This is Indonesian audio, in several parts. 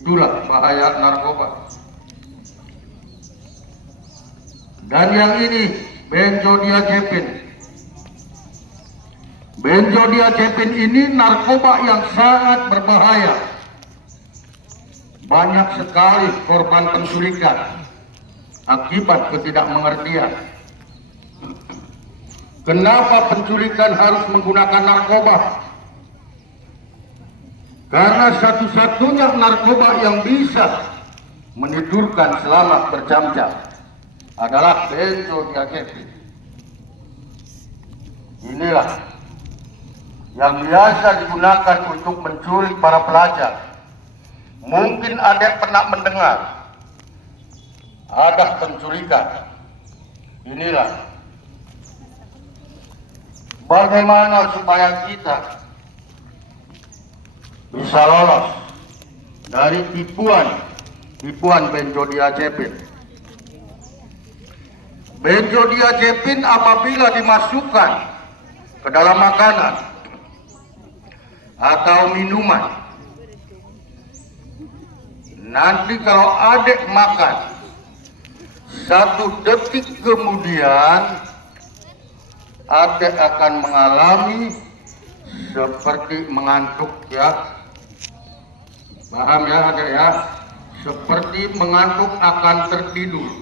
Itulah bahaya narkoba. Dan yang ini benzodiazepin. Benzodiazepin ini narkoba yang sangat berbahaya. Banyak sekali korban penculikan akibat ketidakmengertian. Kenapa penculikan harus menggunakan narkoba? Karena satu-satunya narkoba yang bisa menidurkan selama berjam-jam adalah benzodiazepin. Inilah yang biasa digunakan untuk menculik para pelajar. Mungkin Adek pernah mendengar ada penculikan. Inilah bagaimana supaya kita bisa lolos dari tipuan benzodiazepin. Benzodiazepin apabila dimasukkan ke dalam makanan atau minuman, nanti kalau Adek makan 1 detik kemudian Adek akan mengalami seperti mengantuk, ya. Paham ya Adek ya? Seperti mengantuk, akan tertidur.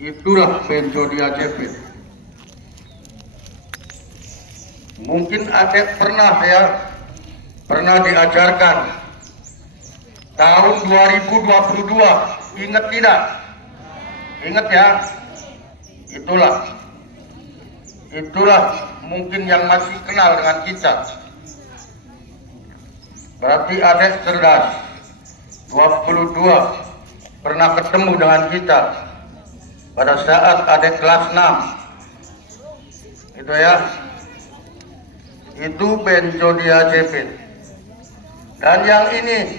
Itulah benzodiazepin. Mungkin Adek pernah diajarkan tahun 2022, ingat tidak? Ingat ya? Itulah mungkin yang masih kenal dengan kita. Berarti Adek cerdas. 22 pernah ketemu dengan kita pada saat Adek kelas 6. Itu ya. Itu benzodiazepin. Dan yang ini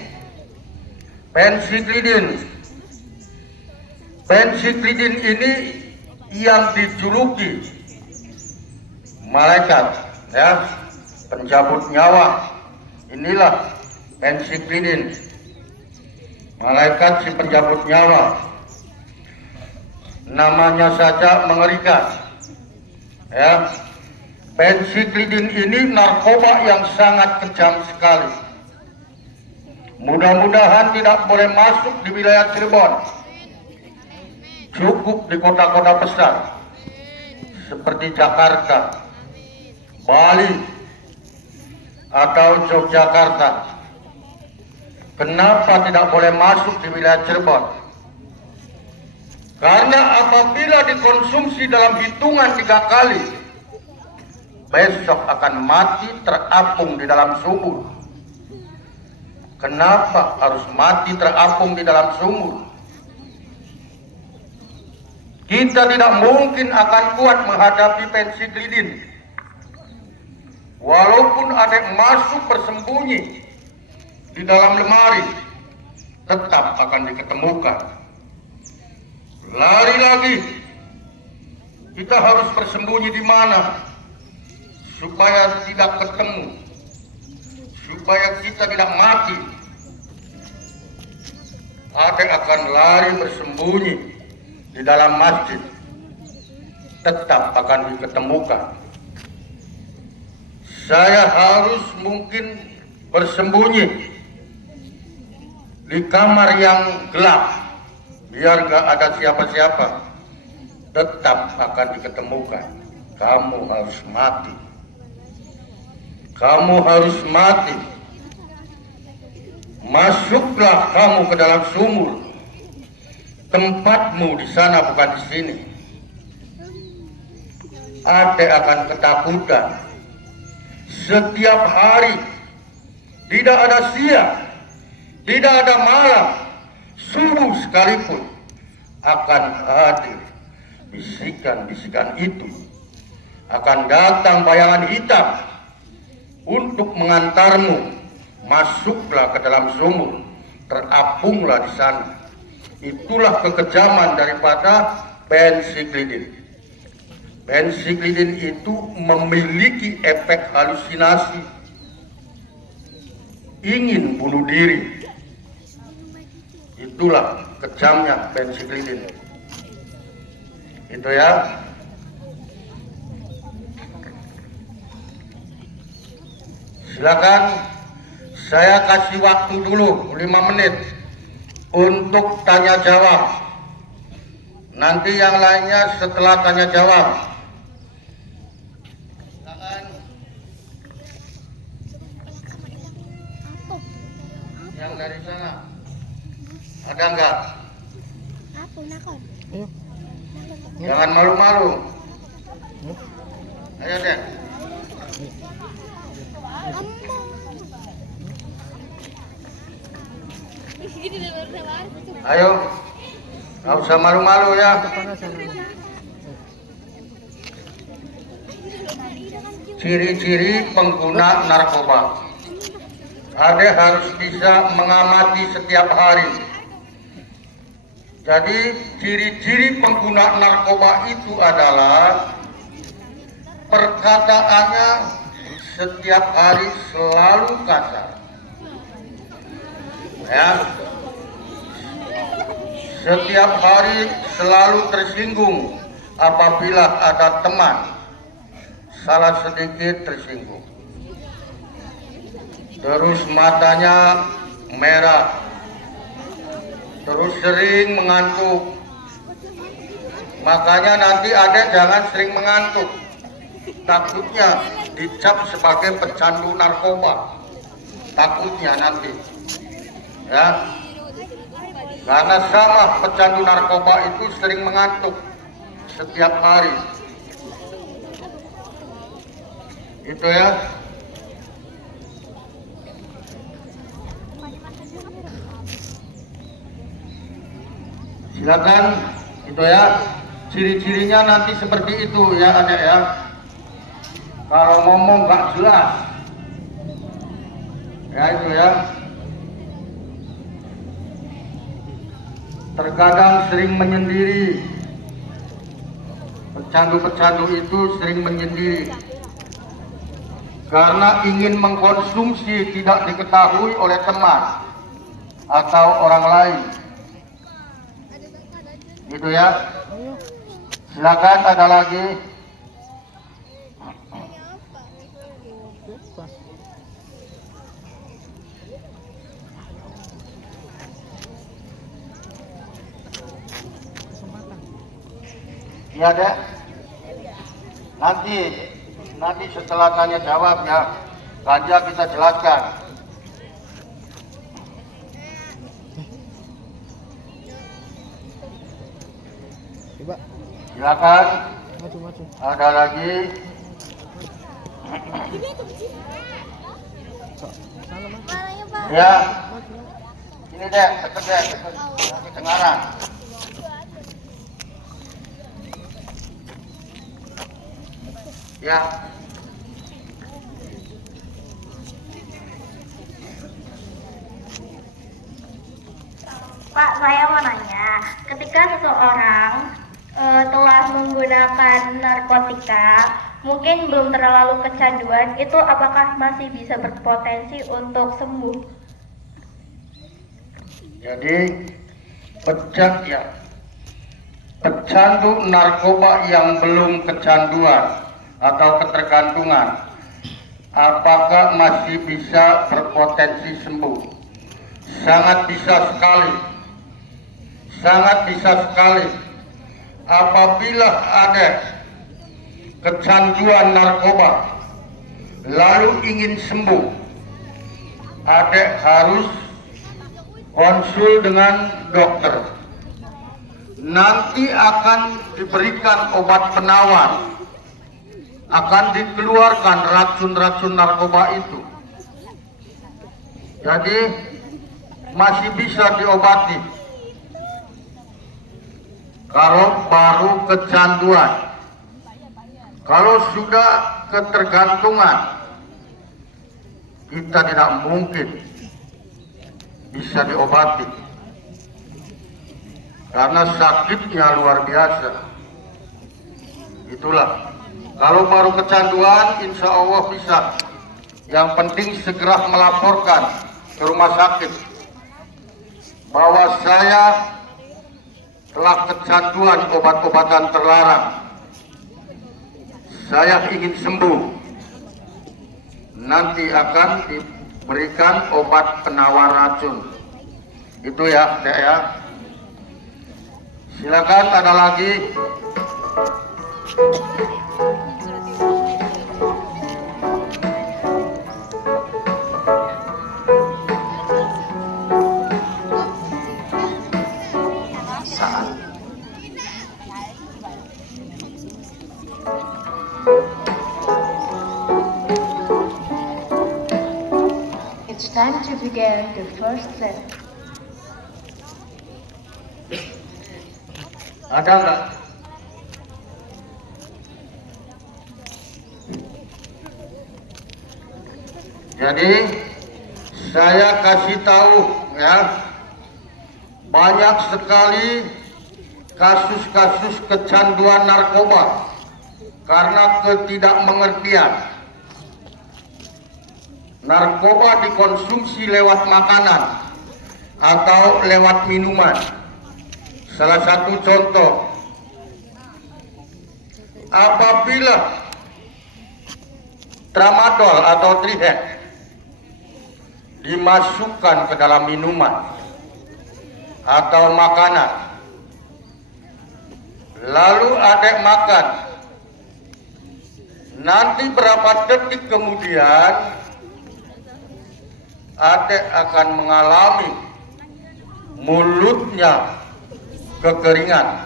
pensiklidin. Pensiklidin ini yang dijuluki malaikat, ya, pencabut nyawa. Inilah pensiklidin, malaikat si pencabut nyawa. Namanya saja mengerikan, ya. Pensiklidin ini narkoba yang sangat kejam sekali. Mudah-mudahan tidak boleh masuk di wilayah Cirebon. Cukup di kota-kota besar seperti Jakarta, Bali, atau Yogyakarta. Kenapa tidak boleh masuk di wilayah Cirebon? Karena apabila dikonsumsi dalam hitungan 3 kali, besok akan mati terapung di dalam sumur. Kenapa harus mati terapung di dalam sumur? Kita tidak mungkin akan kuat menghadapi pensiklidin. Walaupun Adek masuk bersembunyi di dalam lemari, tetap akan diketemukan. Lari lagi, kita harus bersembunyi di mana supaya tidak ketemu, supaya kita tidak mati. Adek akan lari bersembunyi di dalam masjid, tetap akan diketemukan. Saya harus mungkin bersembunyi di kamar yang gelap, biar gak ada siapa-siapa, tetap akan diketemukan. Kamu harus mati. Kamu harus mati. Masuklah kamu ke dalam sumur. Tempatmu di sana, bukan di sini. Adek akan ketakutan. Setiap hari, tidak ada siang, tidak ada malam, subuh sekalipun, akan hadir bisikan-bisikan itu. Akan datang bayangan hitam untuk mengantarmu. Masuklah ke dalam sumur, terapunglah di sana. Itulah kekejaman daripada pensiklidin. Pensiklidin itu memiliki efek halusinasi. ingin bunuh diri. Itulah kejamnya pensiklin. Itu ya. Silakan, saya kasih waktu dulu 5 menit untuk tanya jawab. Nanti yang lainnya setelah tanya jawab. Silakan. Yang dari sana ada enggak? Jangan malu-malu. Ayo deh. Ayo, nggak usah malu-malu ya. Ciri-ciri pengguna narkoba. Ade harus bisa mengamati setiap hari. Jadi ciri-ciri pengguna narkoba itu adalah perkataannya setiap hari selalu kasar. Ya. Setiap hari selalu tersinggung apabila ada teman salah sedikit tersinggung. Terus matanya merah. Terus sering mengantuk. Makanya nanti adek jangan sering mengantuk. Takutnya dicap sebagai pecandu narkoba. Takutnya nanti. Ya. Karena sama pecandu narkoba itu sering mengantuk setiap hari. Itu ya. Silakan, itu ya. Ciri-cirinya nanti seperti itu ya adek ya. Kalau ngomong gak jelas. Ya itu ya. Terkadang sering menyendiri. Pecandu-pecandu itu sering menyendiri karena ingin mengkonsumsi tidak diketahui oleh teman atau orang lain. Gitu ya. Silakan, ada lagi. Iya dek. Nanti setelah tanya jawab ya, ganja kita jelaskan. Coba. Silakan. Maju. Ada lagi. Ya. Ini dek, deket Tengaran. Ya. Pak, saya mau nanya, ketika seseorang telah menggunakan narkotika, mungkin belum terlalu kecanduan, itu apakah masih bisa berpotensi untuk sembuh? Jadi pecandu narkoba yang belum kecanduan atau ketergantungan, apakah masih bisa berpotensi sembuh? Sangat bisa sekali. Apabila ada kecanduan narkoba lalu ingin sembuh, adek harus konsul dengan dokter. Nanti akan diberikan obat penawar, akan dikeluarkan racun-racun narkoba itu. Jadi masih bisa diobati. Kalau baru kecanduan, kalau sudah ketergantungan, kita tidak mungkin bisa diobati karena sakitnya luar biasa. Itulah, kalau baru kecanduan insya Allah bisa. Yang penting segera melaporkan ke rumah sakit bahwa saya telah kecanduan obat-obatan terlarang. Saya ingin sembuh. Nanti akan diberikan obat penawar racun. Itu ya, Dek ya. Silakan, ada lagi. It's time to begin the first set. Ada nggak? Jadi saya kasih tahu ya, banyak sekali kasus-kasus kecanduan narkoba karena ketidakmengertian. Narkoba dikonsumsi lewat makanan atau lewat minuman. Salah satu contoh, apabila tramadol atau trihex dimasukkan ke dalam minuman atau makanan, lalu adek makan, nanti berapa detik kemudian adek akan mengalami mulutnya kekeringan,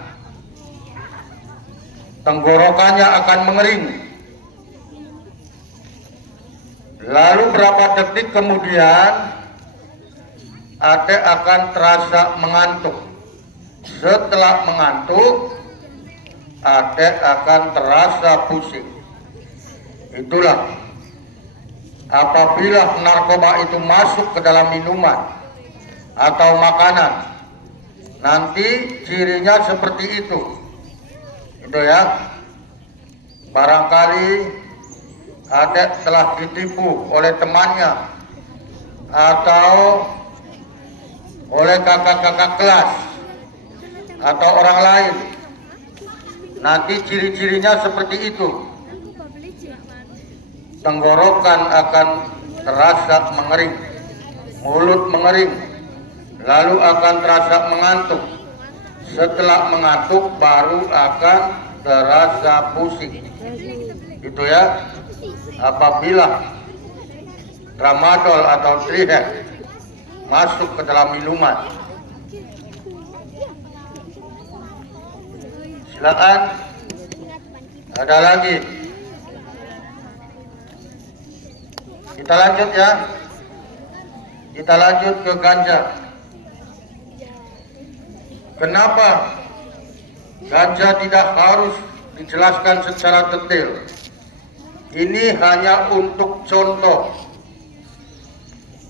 tenggorokannya akan mengering. Lalu berapa detik kemudian adek akan terasa mengantuk. Setelah mengantuk, adek akan terasa pusing. Itulah apabila narkoba itu masuk ke dalam minuman atau makanan, nanti cirinya seperti itu. Itu ya. Barangkali adek telah ditipu oleh temannya atau oleh kakak-kakak kelas atau orang lain. Nanti ciri-cirinya seperti itu. Tenggorokan akan terasa mengering, mulut mengering, lalu akan terasa mengantuk. Setelah mengantuk baru akan terasa pusing. Itu ya. Apabila tramadol atau trihex masuk ke dalam minuman. Silakan. Ada lagi. Kita lanjut ya. Kita lanjut ke ganja. Kenapa ganja tidak harus dijelaskan secara detail? Ini hanya untuk contoh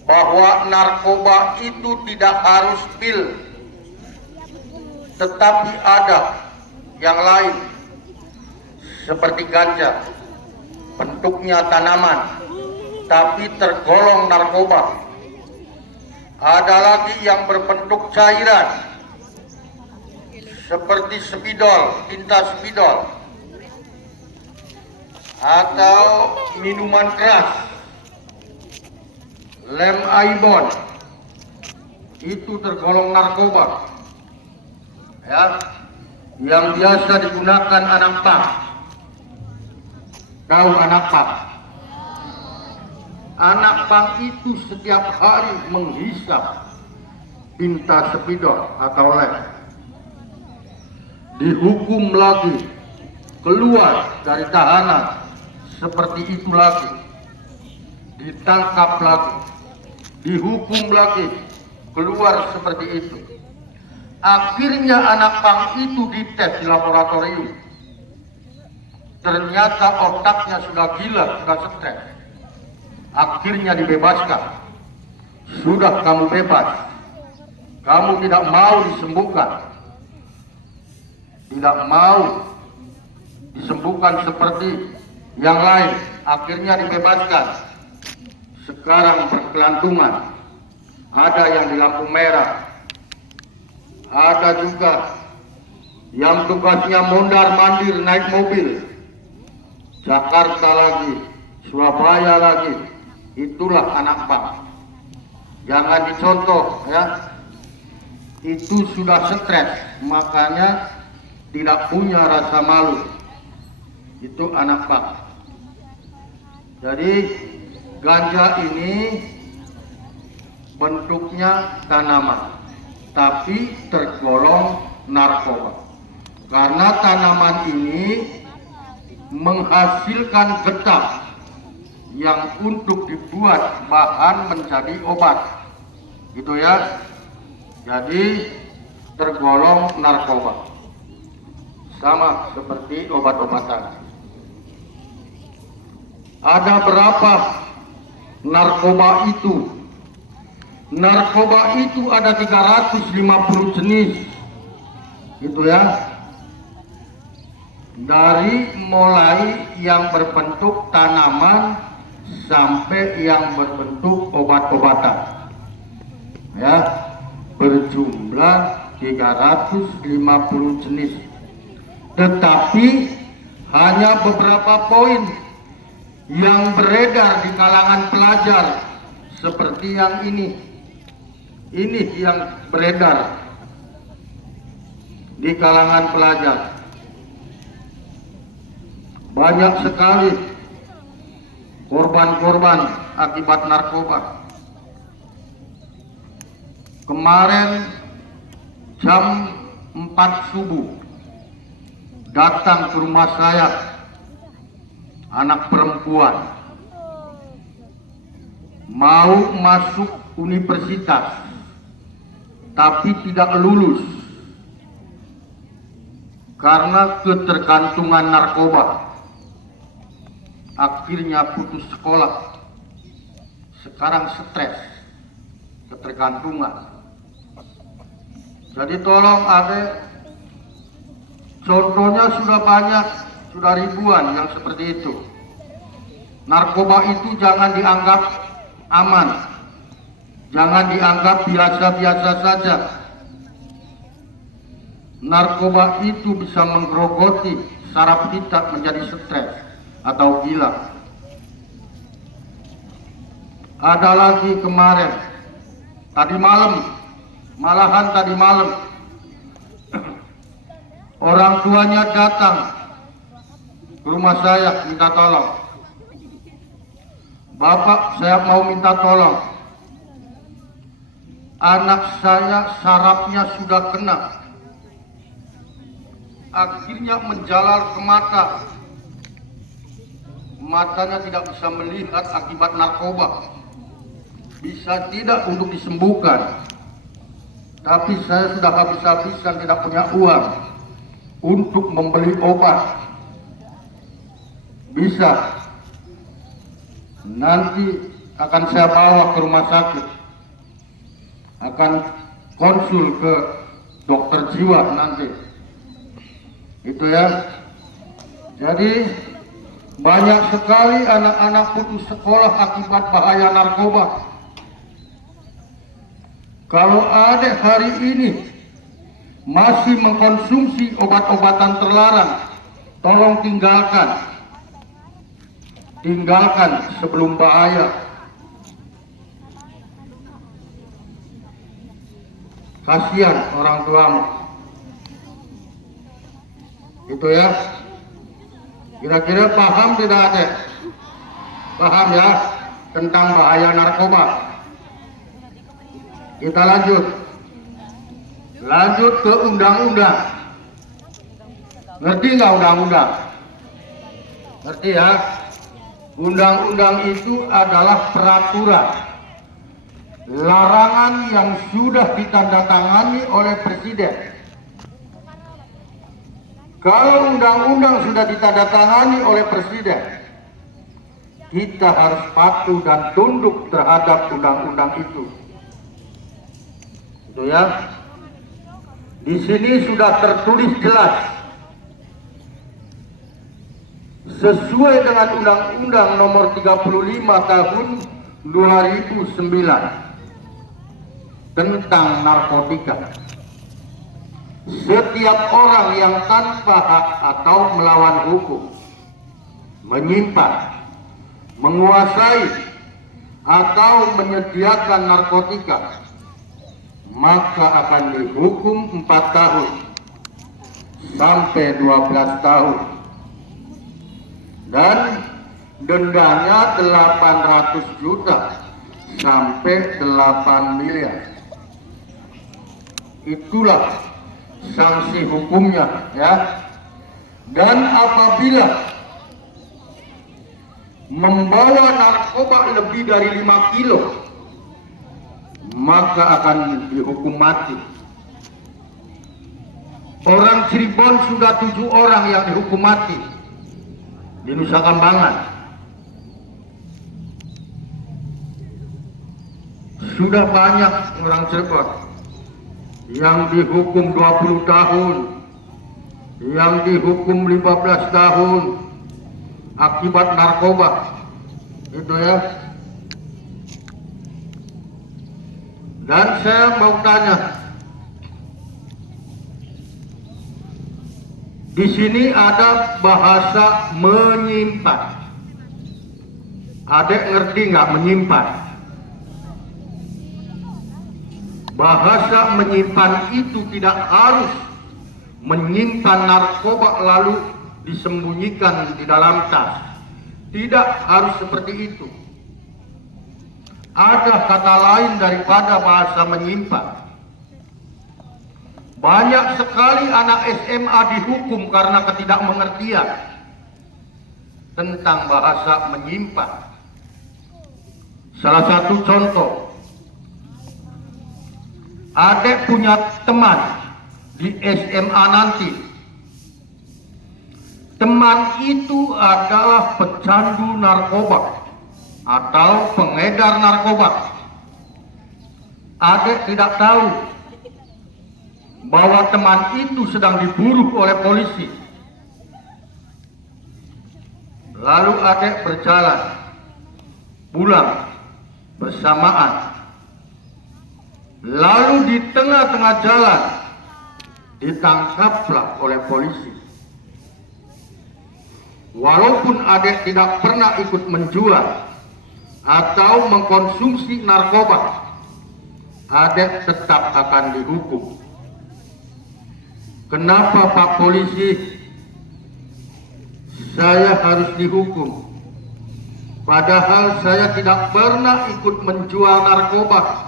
bahwa narkoba itu tidak harus pil, tetapi ada yang lain seperti ganja, bentuknya tanaman tapi tergolong narkoba. Ada lagi yang berbentuk cairan seperti spidol, tinta spidol, atau minuman keras, lem aibon, itu tergolong narkoba ya, yang biasa digunakan anak pang. Tahu anak pang? Anak pang itu setiap hari menghisap tinta spidol atau lem, dihukum lagi, keluar dari tahanan seperti itu lagi, ditangkap lagi, dihukum lagi, keluar seperti itu. Akhirnya anak pang itu dites di laboratorium, ternyata otaknya sudah gila, sudah stres. Akhirnya dibebaskan. Sudah kamu bebas, kamu tidak mau disembuhkan, tidak mau disembuhkan seperti yang lain, akhirnya dibebaskan. Sekarang berkelantungan, ada yang di lampu merah, ada juga yang tugasnya mondar-mandir naik mobil, Jakarta lagi, Surabaya lagi. Itulah anak pang. Jangan dicontoh ya. Itu sudah stres, makanya tidak punya rasa malu. Itu anak pang. Jadi ganja ini bentuknya tanaman, tapi tergolong narkoba. Karena tanaman ini menghasilkan getah yang untuk dibuat bahan menjadi obat, gitu ya. Jadi tergolong narkoba, sama seperti obat-obatan. Ada berapa narkoba itu? Narkoba itu ada 350 jenis, gitu ya. Dari mulai yang berbentuk tanaman sampai yang berbentuk obat-obatan, ya, berjumlah 350 jenis. Tetapi hanya beberapa poin yang beredar di kalangan pelajar seperti yang ini yang beredar di kalangan pelajar. Banyak sekali korban-korban akibat narkoba. Kemarin jam 4 subuh datang ke rumah saya anak perempuan mau masuk universitas tapi tidak lulus karena ketergantungan narkoba. Akhirnya putus sekolah, sekarang stres, ketergantungan. Jadi tolong adek, contohnya sudah banyak, sudah ribuan yang seperti itu. Narkoba itu jangan dianggap aman, jangan dianggap biasa-biasa saja. Narkoba itu bisa menggerogoti saraf kita menjadi stres atau gila. Ada lagi kemarin, malahan tadi malam, orang tuanya datang ke rumah saya minta tolong. Bapak, saya mau minta tolong. Anak saya sarafnya sudah kena. Akhirnya menjalar ke mata. Matanya tidak bisa melihat akibat narkoba. Bisa tidak untuk disembuhkan. Tapi saya sudah habis-habisan tidak punya uang untuk membeli obat. Bisa. Nanti akan saya bawa ke rumah sakit. Akan konsul ke dokter jiwa nanti. Itu ya. Jadi banyak sekali anak-anak putus sekolah akibat bahaya narkoba. Kalau ada hari ini masih mengkonsumsi obat-obatan terlarang, tolong tinggalkan. Tinggalkan sebelum bahaya. Kasihan orang tuamu. Itu ya. Kira-kira paham tidak ada? Paham ya tentang bahaya narkoba. Kita lanjut ke undang-undang. Ngerti nggak undang-undang? Ngerti ya? Undang-undang itu adalah peraturan, larangan yang sudah ditandatangani oleh Presiden. Kalau undang-undang sudah ditandatangani oleh Presiden, kita harus patuh dan tunduk terhadap undang-undang itu. Itu ya. Di sini sudah tertulis jelas sesuai dengan Undang-Undang Nomor 35 Tahun 2009 tentang narkotika. Setiap orang yang tanpa hak atau melawan hukum menyimpan, menguasai, atau menyediakan narkotika, maka akan dihukum 4 tahun sampai 12 tahun dan dendanya 800 juta sampai 8 miliar. Itulah sanksi hukumnya, ya. Dan apabila membawa narkoba lebih dari 5 kilo, maka akan dihukum mati. Orang Cirebon sudah 7 orang yang dihukum mati di Nusa Kambangan. Sudah banyak orang Cirebon yang dihukum 20 tahun, yang dihukum 15 tahun akibat narkoba. Itu ya. Dan saya mau tanya, di sini ada bahasa menyimpan. Adek ngerti nggak menyimpan? Bahasa menyimpan itu tidak harus menyimpan narkoba lalu disembunyikan di dalam tas. Tidak harus seperti itu. Ada kata lain daripada bahasa menyimpan. Banyak sekali anak SMA dihukum karena ketidakmengertian tentang bahasa menyimpan. Salah satu contoh, adek punya teman di SMA nanti. Teman itu adalah pecandu narkoba atau pengedar narkoba. Adek tidak tahu bahwa teman itu sedang diburu oleh polisi. Lalu adek berjalan pulang bersamaan. Lalu di tengah-tengah jalan ditangkaplah oleh polisi. Walaupun adek tidak pernah ikut menjual atau mengkonsumsi narkoba, adek tetap akan dihukum. Kenapa Pak Polisi saya harus dihukum? Padahal saya tidak pernah ikut menjual narkoba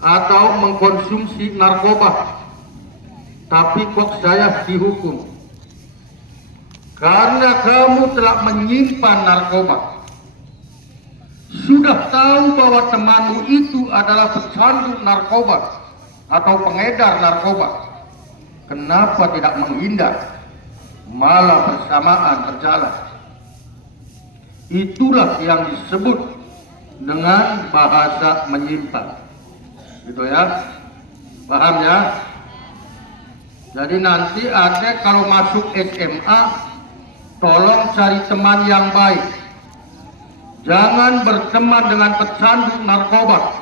atau mengkonsumsi narkoba, tapi kok saya dihukum? Karena kamu telah menyimpan narkoba. Sudah tahu bahwa temanmu itu adalah pecandu narkoba atau pengedar narkoba. Kenapa tidak menghindar, malah bersamaan berjalan? Itulah yang disebut dengan bahasa menyimpan. Gitu ya, paham ya? Jadi nanti adek kalau masuk SMA, tolong cari teman yang baik. Jangan berteman dengan pecandu narkoba.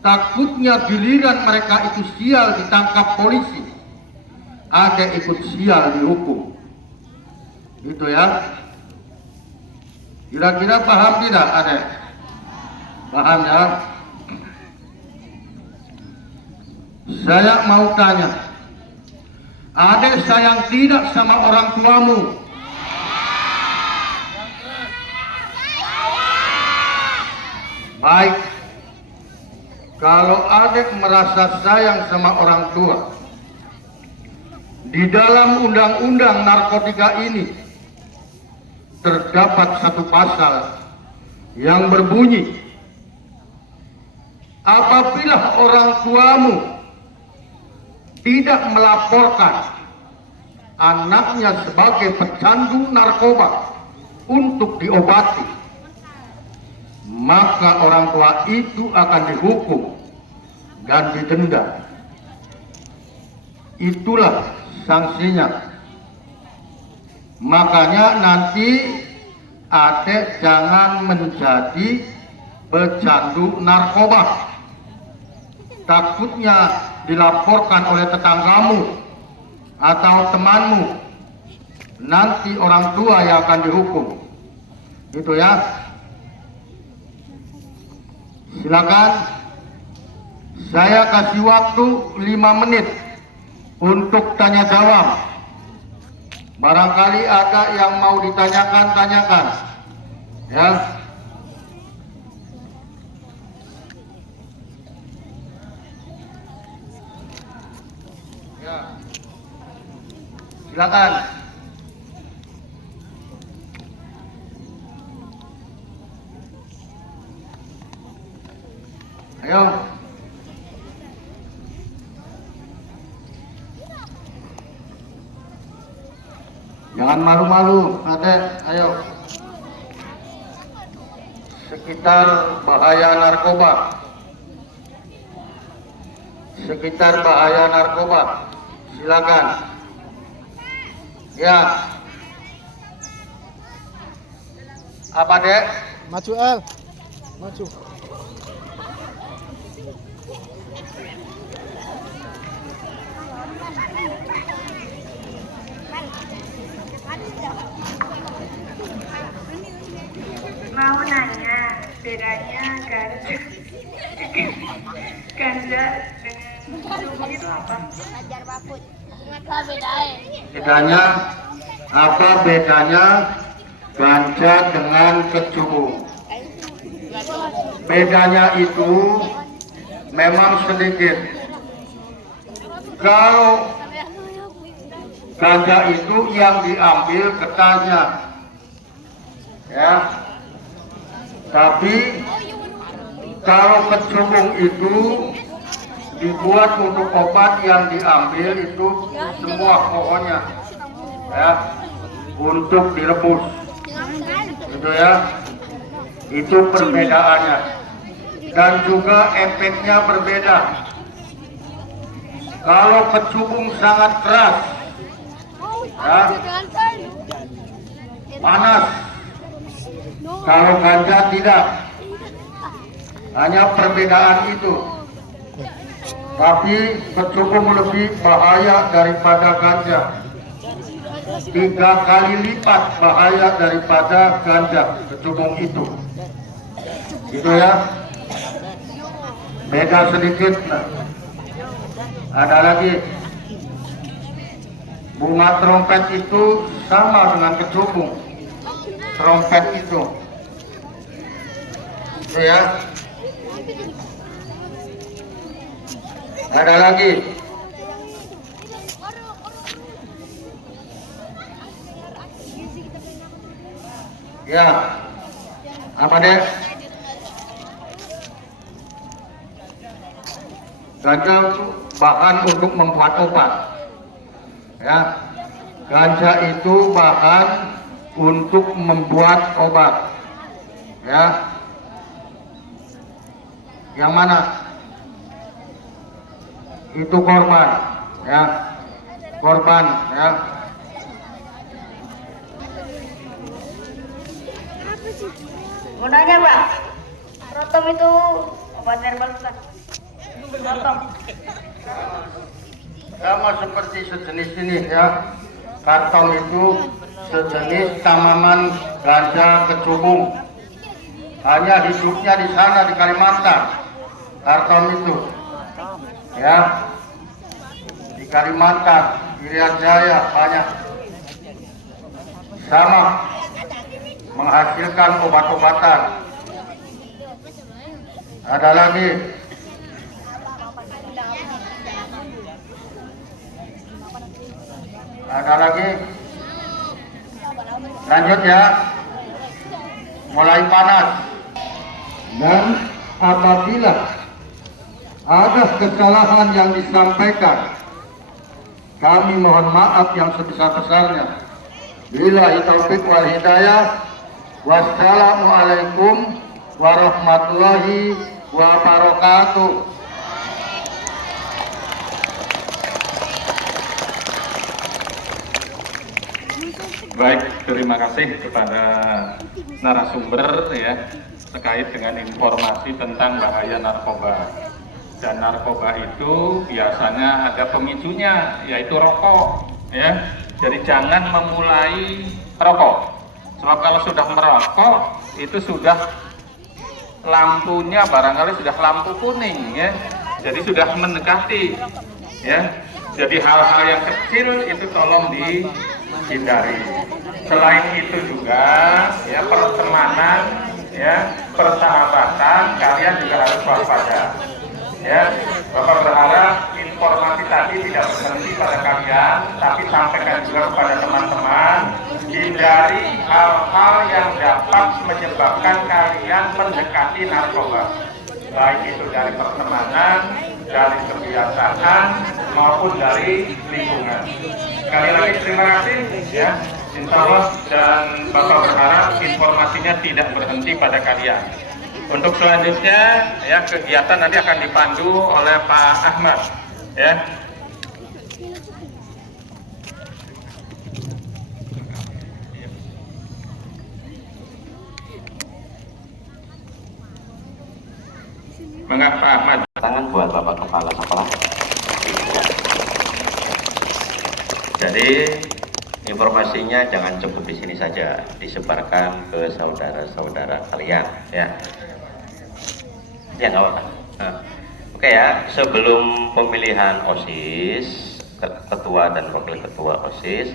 Takutnya giliran mereka itu sial ditangkap polisi, adek ikut sial dihukum. Itu ya. Kira-kira paham tidak adek? Paham ya? Saya mau tanya, adek sayang tidak sama orang tuamu? Baik, kalau adek merasa sayang sama orang tua, di dalam undang-undang narkotika ini terdapat satu pasal yang berbunyi, apabila orang tuamu tidak melaporkan anaknya sebagai pecandu narkoba untuk diobati, maka orang tua itu akan dihukum dan didenda. Itulah sanksinya. Makanya nanti adek jangan menjadi pecandu narkoba. takutnya dilaporkan oleh tetanggamu atau temanmu, nanti orang tua yang akan dihukum. Itu ya. Silakan, saya kasih waktu 5 menit untuk tanya jawab. Barangkali ada yang mau ditanyakan, tanyakan. Ya. Ya. Silakan. Ayo. Jangan malu-malu, adek. Ayo. Sekitar bahaya narkoba. Sekitar bahaya narkoba. Silakan. Ya. Apa, Dek? Maju El. Maju. Mau nanya bedanya ganja dengan subuh itu apa? Bedanya apa? Bedanya ganja dengan kecubung. Bedanya itu memang sedikit. Kalau ganja itu yang diambil getahnya, ya. Tapi kalau kecubung itu dibuat untuk obat yang diambil itu semua pohonnya, ya, untuk direbus. Itu ya, itu perbedaannya. Dan juga efeknya berbeda. Kalau kecubung sangat keras, ya, panas. Kalau ganja tidak, hanya perbedaan itu. Tapi kecubung lebih bahaya daripada ganja, 3 kali lipat bahaya daripada ganja kecubung itu. Itu ya, beda sedikit. Ada lagi, bunga trompet itu sama dengan kecubung. Trompet itu ya. Ada lagi, ya, apa deh? Ganja itu bahan untuk membuat obat, ya. Ganja itu bahan untuk membuat obat, ya. Yang mana? Itu korban, ya. Korban, ya. Mau nanya, Pak, rotom itu obat herbal bukan? Rotom. Sama seperti sejenis ini, ya. Kartong itu sejenis tanaman ganja kecubung. Hanya hidupnya di sana di Kalimantan. Kartong itu, ya, di Kalimantan, Irian Jaya banyak. Sama menghasilkan obat-obatan. Ada lagi, lanjut ya, mulai panas. Dan apabila ada kesalahan yang disampaikan, kami mohon maaf yang sebesar-besarnya. Billahi taufik wal hidayah. Wassalamualaikum warahmatullahi wabarakatuh. Baik, terima kasih kepada narasumber ya terkait dengan informasi tentang bahaya narkoba. dan narkoba itu biasanya ada pemicunya, yaitu rokok, ya. Jadi jangan memulai rokok. Sebab kalau sudah merokok itu sudah lampunya barangkali sudah lampu kuning, ya. Jadi sudah mendekati, ya. Jadi hal-hal yang kecil itu tolong dihindari. Selain itu juga, ya, pertemanan, ya, persahabatan kalian juga harus waspada. Ya, Bapak berharap informasi tadi tidak berhenti pada kalian, tapi sampaikan juga kepada teman-teman, hindari hal-hal yang dapat menyebabkan kalian mendekati narkoba, baik itu dari pertemanan, dari kebiasaan, maupun dari lingkungan. Sekali lagi terima kasih, ya. Insya Allah, dan Bapak berharap informasinya tidak berhenti pada kalian. Untuk selanjutnya, ya, kegiatan nanti akan dipandu oleh Pak Ahmad, ya. Mengapa Pak Ahmad? Tangan buat Bapak Kepala Sekolah. Jadi informasinya jangan cukup di sini saja, disebarkan ke saudara-saudara kalian, ya. Ya nggak apa-apa. Oke ya, sebelum pemilihan OSIS, ketua dan wakil ketua OSIS,